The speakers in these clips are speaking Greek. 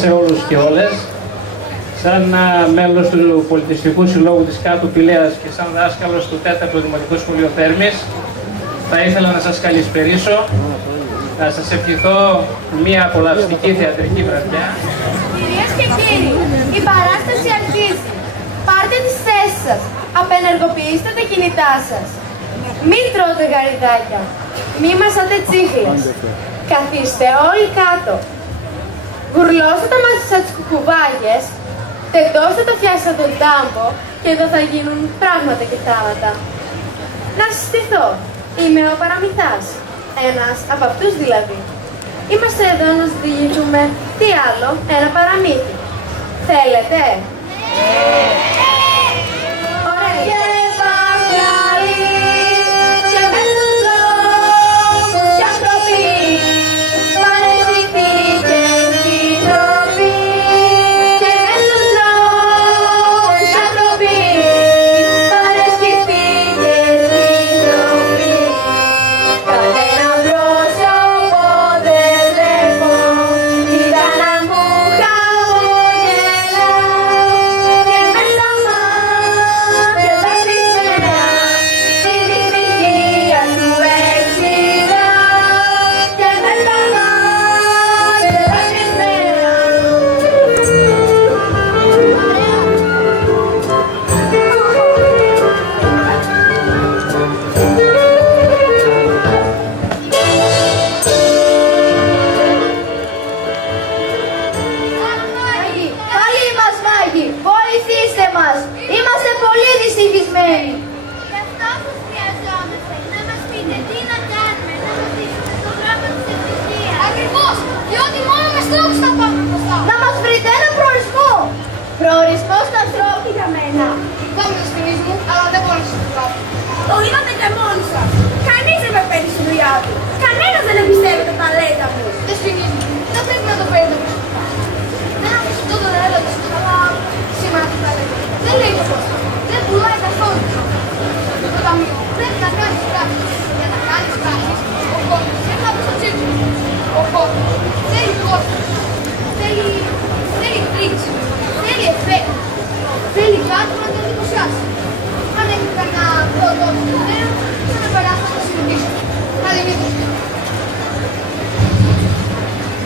σε όλους και όλες. Σαν μέλος του Πολιτιστικού Συλλόγου της Κάτω Πηλαίας και σαν δάσκαλος του 4ου Δημοτικού Σχολείου Θέρμης, θα ήθελα να σας καλησπερίσω, να σας ευχηθώ μια απολαυστική θεατρική βραδιά. Κυρίες και κύριοι, η παράσταση αρχίζει. Πάρτε τις θέσεις σας. Απενεργοποιήστε τα κινητά σας. Μην τρώτε γαριδάκια. Μη μασάτε τσίχλες. Καθίστε όλοι κάτω. Γουρλώστε τα μάτια σας κουκουβάγες. Τεντώστε τα φιάσια σαν τον τάμπο και εδώ θα γίνουν πράγματα και θάματα. Να συστηθώ. Είμαι ο Παραμυθάς. Ένας από αυτούς δηλαδή. Είμαστε εδώ να σας διηγηθούμε τι άλλο, ένα παραμύθι. Θέλετε? Ωραία. Προορισμός του ανθρώπου για μένα. Πάμε το σπινής μου, αλλά δεν μπορώ να σου το. Το είδατε και μόνοι σας. Κανείς δεν με παίρνει στη δουλειά του. Κανένας δεν εμπιστεύεται τα ταλέντα μου. Δεν σπινής μου, δεν πρέπει να το παίρνετε προσωπικά. Δεν αφήσω τότε να έλα τους, αλλά σήμερα το ταλέντο. Δεν λέει το πώς. Δεν πουλάει καθόλου. Το ταμείο πρέπει να κάνεις πράξεις. Για να κάνεις πράξεις, ο κόσμος πρέπει να πει στο τσίρκο. Ο κόσμος θέλει κόσμο. Θέλει τρίξη. Θέλει εφέ. Θέλει κάτι να τον εντυπωσιάσει. Αν έχει κανένα πρώτο νέο, θα με περάσει να το συνηθίσω. Να δημιουργήσω.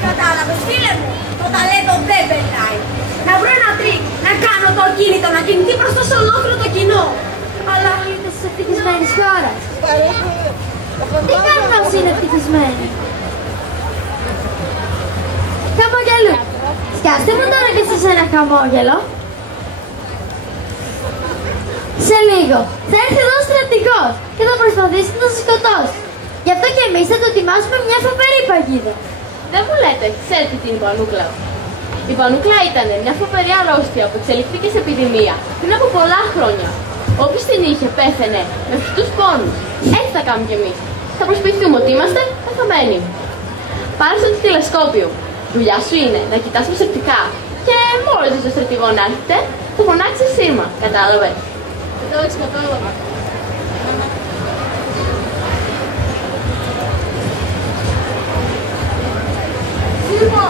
Κατάλαβες φίλε μου, το ταλέντο δεν περνάει. Να βρω ένα τρίκ, να κάνω το ακίνητο, να κινηθεί μπροστά σε ολόκληρο το κοινό. Αλλά είστε της ευτυχισμένης χώρας. Τι κάνουμε όσοι είναι ευτυχισμένοι? Χαμόγελο. Σκάστε μου τώρα και εσείς ένα χαμόγελο. Σε λίγο θα έρθει εδώ ο στρατηγός και θα προσπαθήσει να σας σκοτώσει. Γι' αυτό και εμείς θα του ετοιμάσουμε μια φοβερή παγίδα. Δεν μου λέτε, ξέρετε τι είναι η πανούκλα? Η πανούκλα ήταν μια φοβερή αρρώστια που εξελιχθήκε σε επιδημία πριν από πολλά χρόνια. Όποιος την είχε πέθαινε με φυτούς πόνους. Έτσι θα κάνουμε κι εμείς. Θα προσποιηθούμε ότι είμαστε πεθαμένοι. Πάρε στο τηλεσκόπιο. Δουλειά σου είναι να κοιτάς προσεκτικά. Και μόλις δεις το στρατηγό να έρχεται, θα φωνάξεις σήμα. Κατάλαβες? Εντάξει, κατάλαβα. Σήμα!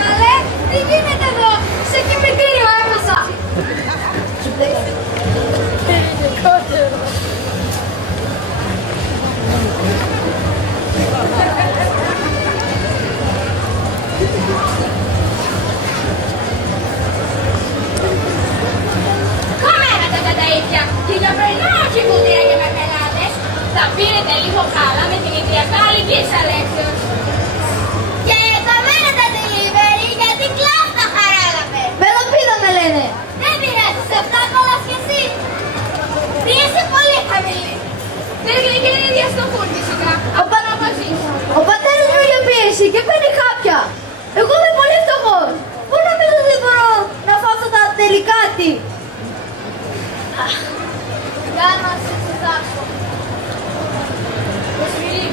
Καλέ, τι γίνεται εδώ? Σε κημητήριο έχασα. Κομμένα τα ίδια και για πρωινό όχι κουλτήρα και μαρμελάδες. Θα πίνετε λίγο χάλα με την ιδριακά αλληλικής αλέξεως. Και καμένα τα delivery γιατί κλάφτα χαράλαμε. Μελοπίδα με λένε. Δεν πειράζει, σε αυτά κολλάς κι εσύ. Πίεσε πολύ χαμηλή. Δεν γλυκένει ίδια στο φούρνι σιγά. Ο πατέρας μου είχε πίεση και παίρνει χάπια. Εγώ είμαι πολύ φτωχός. Πού νομίζω ότι μπορώ να φάω αυτά τα τελικάτι? Για να σε ξεδάσω. Το σφυρί.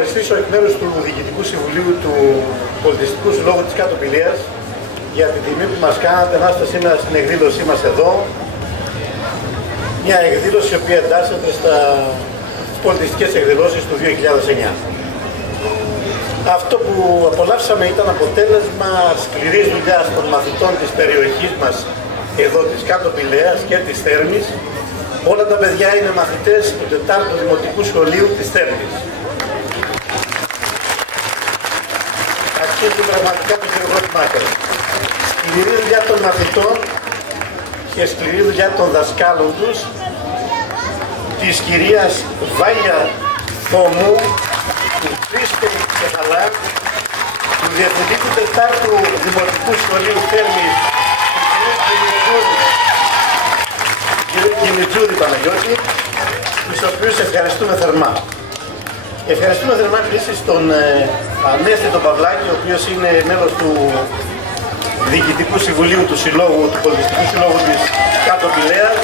ευχαριστήσω εκ μέρους του Διοικητικού Συμβουλίου του Πολιτιστικού Συλλόγου της Κάτω Πηλαίας για την τιμή που μας κάνατε να είστε σήμερα στην εκδήλωσή μας εδώ. Μια εκδήλωση η οποία εντάσσεται στις πολιτιστικές εκδηλώσεις του 2009. Αυτό που απολαύσαμε ήταν αποτέλεσμα σκληρής δουλειάς των μαθητών της περιοχής μας εδώ της Κάτω Πηλαίας και της Θέρμης. Όλα τα παιδιά είναι μαθητές του 4ου Δημοτικού Σχολείου της Θέρμης. Αξίζει πραγματικά το χειροκρότημά τους. Σκληρή δουλειά των μαθητών και σκληρή δουλειά των δασκάλων τους, της κυρίας Βάγια Θωμού, του Χρήστο Κεφαλά, του Διευθυντή του 4ου Δημοτικού Σχολείου Θέρμης, του κ. Κιμιτζούδη Παναγιώτη, τους οποίους ευχαριστούμε θερμά. Ευχαριστούμε θερμά επίσης τον Ανέστη τον Παυλάκη, ο οποίος είναι μέλος του Διοικητικού Συμβουλίου του Συλλόγου, του Πολιτιστικού Συλλόγου της Κάτω Πηλαίας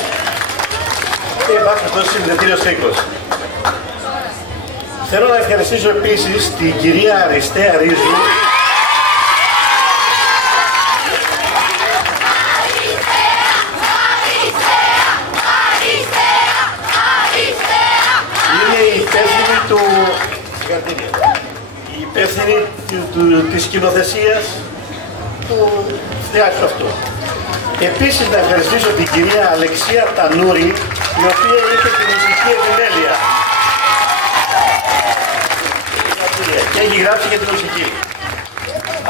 και εν πάση περιπτώσει συνδετήριος οίκος. Θέλω να ευχαριστήσω επίσης την κυρία Αριστέα Ρίζου, η υπεύθυνη της σκηνοθεσίας του θεάτρου αυτού. Επίσης να ευχαριστήσω την κυρία Αλεξία Τανούρη, η οποία είχε τη μουσική επιμέλεια και έχει γράψει για τη μουσική.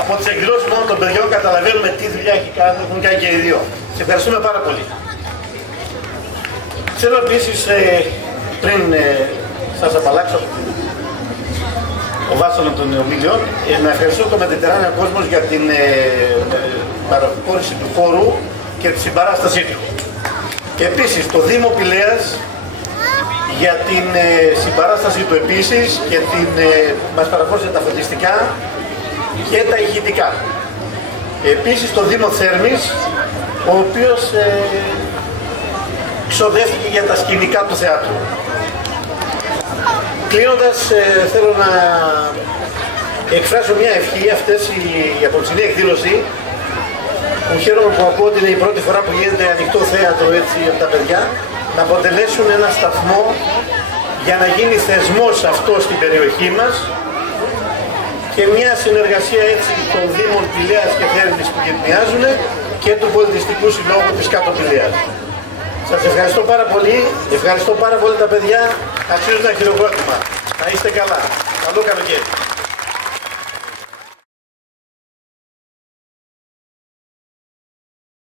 Από τις εκδηλώσεις μόνο των παιδιών καταλαβαίνουμε τι δουλειά έχει κάνει, έχουν κάνει και οι δύο. Σε ευχαριστούμε πάρα πολύ. Θέλω επίσης πριν σας απαλλάξω ο βάσανο των ομιλιών, να ευχαριστώ το Μετετεράνεο Κόσμος για την παραχώρηση του χώρου και τη συμπαράστασή του. Επίσης το Δήμο Πηλαίας για την συμπαράστασή του επίσης και μας παραχώρησε τα φωτιστικά και τα ηχητικά. Επίσης το Δήμο Θέρμης, ο οποίος ξοδεύτηκε για τα σκηνικά του θεάτρου. Κλείνοντας, θέλω να εκφράσω μια ευχή η απόψινή εκδήλωση που χαίρομαι που ακούω ότι είναι η πρώτη φορά που γίνεται ανοιχτό θέατρο έτσι από τα παιδιά, να αποτελέσουν ένα σταθμό για να γίνει θεσμός αυτό στην περιοχή μας και μια συνεργασία έτσι των Δήμων Πηλαίας και Θέρμης που γυμνιάζουν και του Πολιτιστικού Συλλόγου της Κάτω Πηλαίας. Σας ευχαριστώ πάρα πολύ, ευχαριστώ πάρα πολύ τα παιδιά, αξίζουν ένα χειροκρότημα. Να είστε καλά. Καλό καλοκαίρι.